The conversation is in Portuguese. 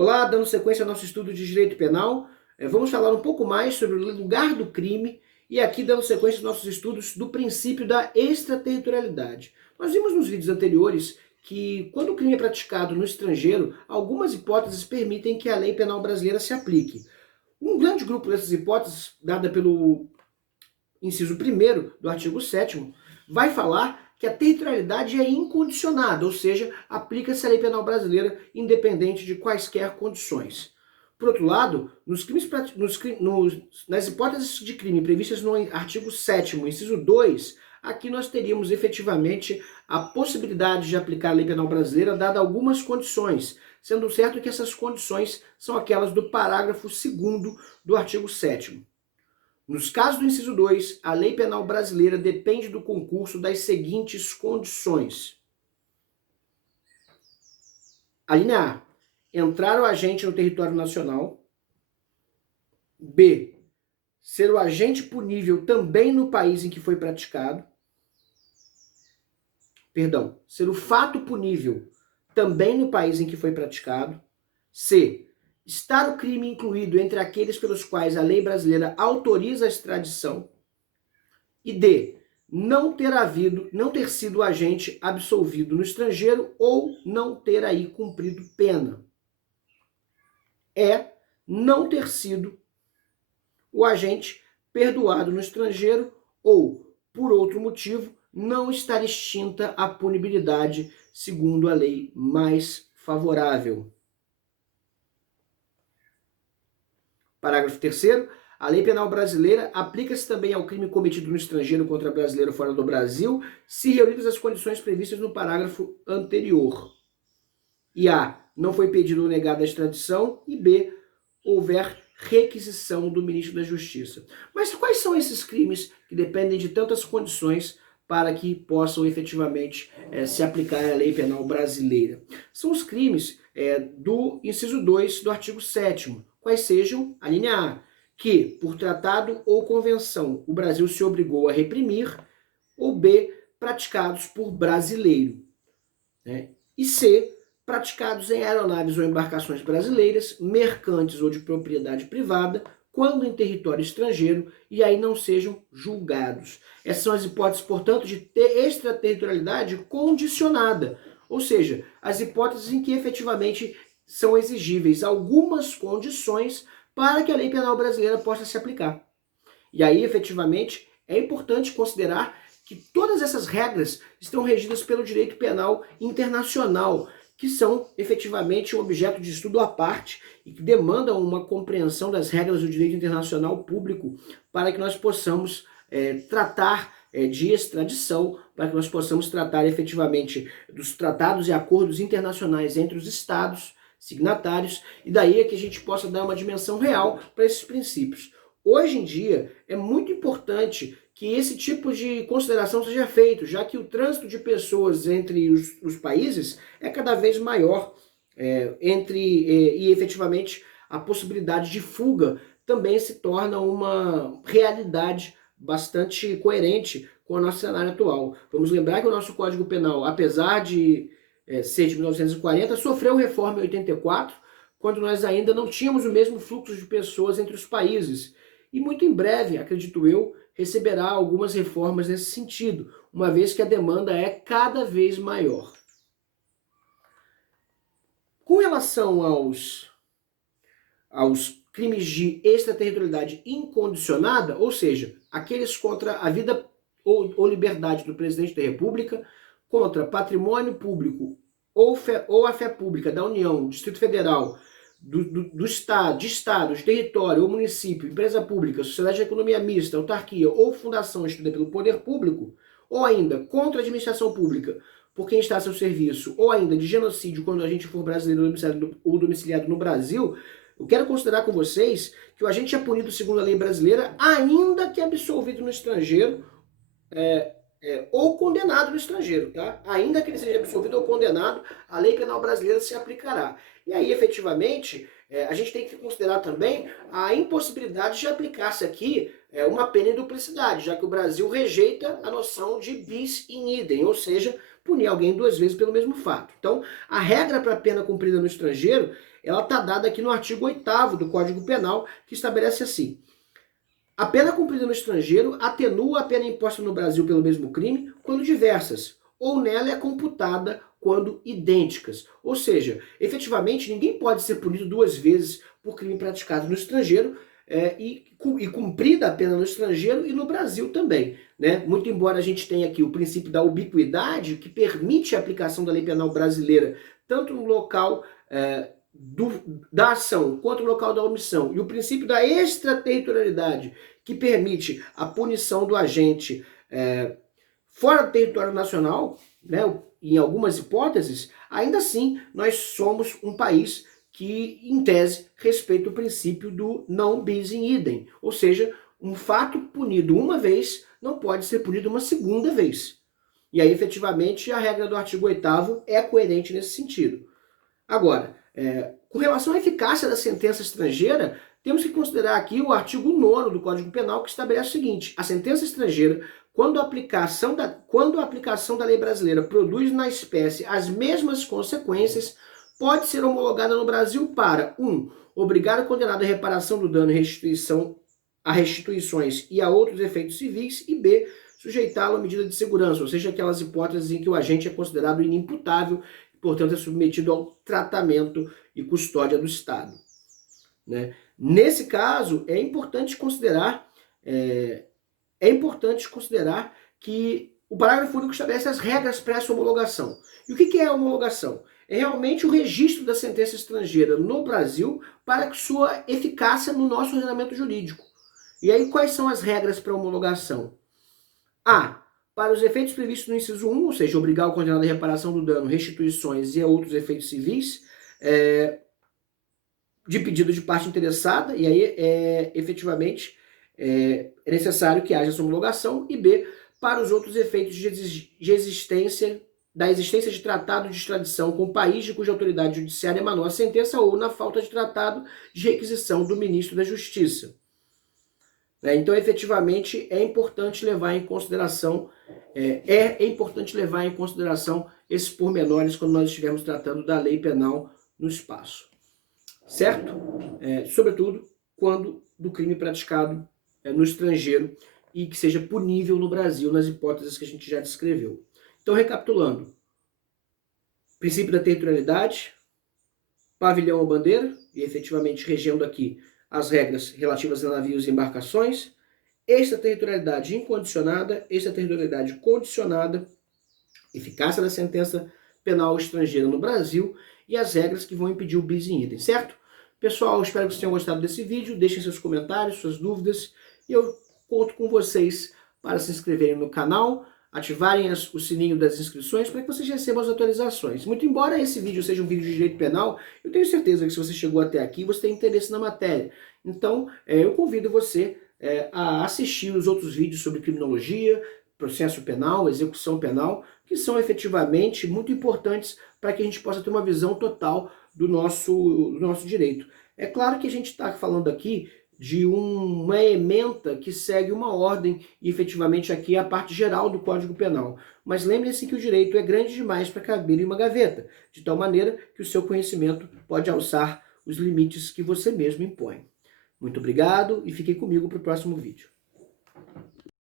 Olá, dando sequência ao nosso estudo de direito penal, vamos falar um pouco mais sobre o lugar do crime e aqui dando sequência aos nossos estudos do princípio da extraterritorialidade. Nós vimos nos vídeos anteriores que quando o crime é praticado no estrangeiro, algumas hipóteses permitem que a lei penal brasileira se aplique. Um grande grupo dessas hipóteses, dada pelo inciso 1º do artigo 7º, vai falar que a territorialidade é incondicionada, ou seja, aplica-se a lei penal brasileira independente de quaisquer condições. Por outro lado, nas hipóteses de crime previstas no artigo 7º, inciso 2, aqui nós teríamos efetivamente a possibilidade de aplicar a lei penal brasileira dada algumas condições, sendo certo que essas condições são aquelas do parágrafo 2º do artigo 7º. Nos casos do inciso 2, a lei penal brasileira depende do concurso das seguintes condições. A linha A, entrar o agente no território nacional. B, ser o agente punível também no país em que foi praticado. Perdão, ser o fato punível também no país em que foi praticado. C, estar o crime incluído entre aqueles pelos quais a lei brasileira autoriza a extradição. E D, não ter sido agente absolvido no estrangeiro ou não ter aí cumprido pena. É não ter sido o agente perdoado no estrangeiro ou, por outro motivo, não estar extinta a punibilidade segundo a lei mais favorável. Parágrafo 3º. A lei penal brasileira aplica-se também ao crime cometido no estrangeiro contra brasileiro fora do Brasil, se reunidas as condições previstas no parágrafo anterior. E A, não foi pedido ou negada a extradição, e B, houver requisição do ministro da Justiça. Mas quais são esses crimes que dependem de tantas condições para que possam efetivamente se aplicar a lei penal brasileira? São os crimes do inciso 2 do artigo 7º, quais sejam a linha A, que, por tratado ou convenção, o Brasil se obrigou a reprimir, ou B, praticados por brasileiro. E C, praticados em aeronaves ou embarcações brasileiras, mercantes ou de propriedade privada, quando em território estrangeiro, e aí não sejam julgados. Essas são as hipóteses, portanto, de extraterritorialidade condicionada, ou seja, as hipóteses em que efetivamente são exigíveis algumas condições para que a lei penal brasileira possa se aplicar. E aí, efetivamente, é importante considerar que todas essas regras estão regidas pelo direito penal internacional, que são efetivamente um objeto de estudo à parte e que demandam uma compreensão das regras do direito internacional público para que nós possamos tratar de extradição, para que nós possamos tratar efetivamente dos tratados e acordos internacionais entre os estados signatários, e daí é que a gente possa dar uma dimensão real para esses princípios. Hoje em dia, é muito importante que esse tipo de consideração seja feito, já que o trânsito de pessoas entre os países é cada vez maior, e efetivamente a possibilidade de fuga também se torna uma realidade bastante coerente com o nosso cenário atual. Vamos lembrar que o nosso Código Penal, apesar de ser de 1940, sofreu reforma em 84, quando nós ainda não tínhamos o mesmo fluxo de pessoas entre os países. E muito em breve, acredito eu, receberá algumas reformas nesse sentido, uma vez que a demanda é cada vez maior. Com relação aos crimes de extraterritorialidade incondicionada, ou seja, aqueles contra a vida ou liberdade do presidente da República, contra patrimônio público ou a fé pública da União, Distrito Federal, do Estado, de Estados, território ou município, empresa pública, sociedade de economia mista, autarquia ou fundação instituída pelo poder público, ou ainda contra a administração pública por quem está a seu serviço, ou ainda de genocídio quando a gente for brasileiro ou domiciliado no Brasil, eu quero considerar com vocês que o agente é punido segundo a lei brasileira, ainda que absolvido no estrangeiro, ou condenado no estrangeiro, tá? Ainda que ele seja absolvido ou condenado, a lei penal brasileira se aplicará. E aí, efetivamente, a gente tem que considerar também a impossibilidade de aplicar-se aqui uma pena em duplicidade, já que o Brasil rejeita a noção de bis in idem, ou seja, punir alguém 2 vezes pelo mesmo fato. Então, a regra para pena cumprida no estrangeiro, ela está dada aqui no artigo 8º do Código Penal, que estabelece assim: a pena cumprida no estrangeiro atenua a pena imposta no Brasil pelo mesmo crime quando diversas, ou nela é computada quando idênticas. Ou seja, efetivamente, ninguém pode ser punido 2 vezes por crime praticado no estrangeiro e cumprida a pena no estrangeiro e no Brasil também, né? Muito embora a gente tenha aqui o princípio da ubiquidade, que permite a aplicação da lei penal brasileira tanto no local da ação quanto no local da omissão, e o princípio da extraterritorialidade, que permite a punição do agente fora do território nacional, né, em algumas hipóteses, ainda assim nós somos um país que, em tese, respeita o princípio do non bis in idem, ou seja, um fato punido uma vez não pode ser punido uma segunda vez. E aí, efetivamente, a regra do artigo 8º é coerente nesse sentido. Agora, com relação à eficácia da sentença estrangeira, temos que considerar aqui o artigo 9º do Código Penal, que estabelece o seguinte: a sentença estrangeira, quando a aplicação da lei brasileira produz na espécie as mesmas consequências, pode ser homologada no Brasil para 1. Obrigar o condenado à reparação do dano e a restituições e a outros efeitos civis, e B. Sujeitá-lo à medida de segurança, ou seja, aquelas hipóteses em que o agente é considerado inimputável, portanto é submetido ao tratamento e custódia do Estado, né? Nesse caso, é importante considerar que o parágrafo único estabelece as regras para essa homologação. E o que é a homologação? É realmente o registro da sentença estrangeira no Brasil para sua eficácia no nosso ordenamento jurídico. E aí, quais são as regras para homologação? A. Para os efeitos previstos no inciso 1, ou seja, obrigar o condenado à reparação do dano, restituições e a outros efeitos civis, de pedido de parte interessada, e aí efetivamente é necessário que haja essa homologação, e B, para os outros efeitos da existência de tratado de extradição com o país de cuja autoridade judiciária emanou a sentença ou na falta de tratado de requisição do ministro da Justiça. Então, efetivamente, é importante levar em consideração esses pormenores quando nós estivermos tratando da lei penal no espaço. Certo? Sobretudo quando do crime praticado no estrangeiro e que seja punível no Brasil, nas hipóteses que a gente já descreveu. Então, recapitulando: princípio da territorialidade, pavilhão ou bandeira, e efetivamente regendo aqui as regras relativas a navios e embarcações, extraterritorialidade incondicionada, extraterritorialidade condicionada, eficácia da sentença penal estrangeira no Brasil e as regras que vão impedir o bis in idem, certo? Pessoal, espero que vocês tenham gostado desse vídeo, deixem seus comentários, suas dúvidas, e eu conto com vocês para se inscreverem no canal, ativarem o sininho das inscrições para que vocês recebam as atualizações. Muito embora esse vídeo seja um vídeo de direito penal, eu tenho certeza que se você chegou até aqui, você tem interesse na matéria. Então, eu convido você a assistir os outros vídeos sobre criminologia, processo penal, execução penal, que são efetivamente muito importantes para que a gente possa ter uma visão total do nosso direito. É claro que a gente está falando aqui de uma ementa que segue uma ordem, e efetivamente aqui é a parte geral do Código Penal. Mas lembre-se que o direito é grande demais para caber em uma gaveta, de tal maneira que o seu conhecimento pode alçar os limites que você mesmo impõe. Muito obrigado e fiquem comigo para o próximo vídeo.